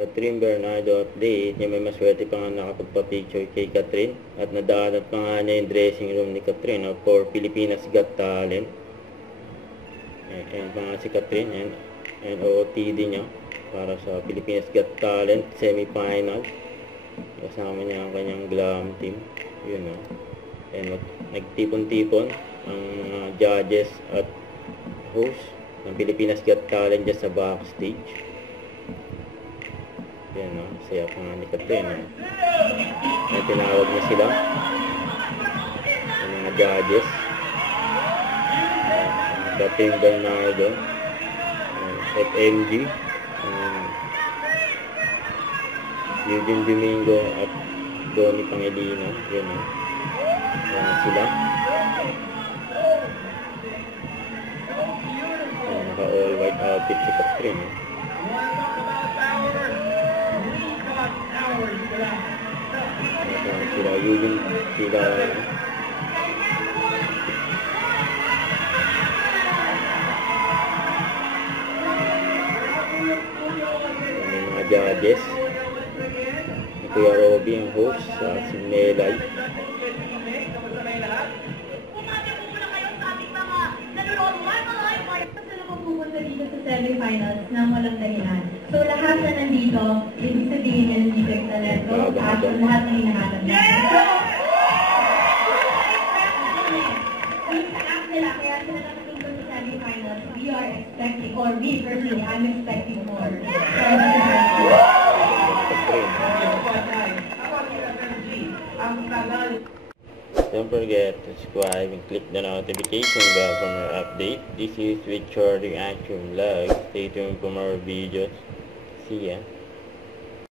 Catherine Bernardo update niya, may maswerte pa nga nakapagpa-picture kay Catherine at nadaanan pa nga niya yung dressing room ni Catherine for Pilipinas Got Talent. Ayan pa nga si Catherine and OOTD niya para sa Pilipinas Got Talent semi-final. Kasama niya ang kanyang glam team. Yun o. And nagtipon-tipon ang mga judges at host ng Pilipinas Got Talent dyan sa backstage. Yan o, saya pa nga ni Catherine. May tinawag niya sila ang mga judges. Catherine Bernardo, FMG, Eugene Domingo at Donnie Pangilinan. Yan o, yan sila. Naka all white outfit si Catherine. Sila yun sila may mga judges ni Kuya Robby ang host si Melay. Semi-finals ng walang dahilan. So lahat na nandito, ibig sabihin na nandito yung talento at lahat na hinahanap natin. Yung sa nila, kaya sila nakapunta sa semi-finals, we are expecting, or me personally, I'm expecting more. Don't forget to subscribe and click the notification bell for more updates. This is Richard Reaction Vlog. Stay tuned for more videos. See ya.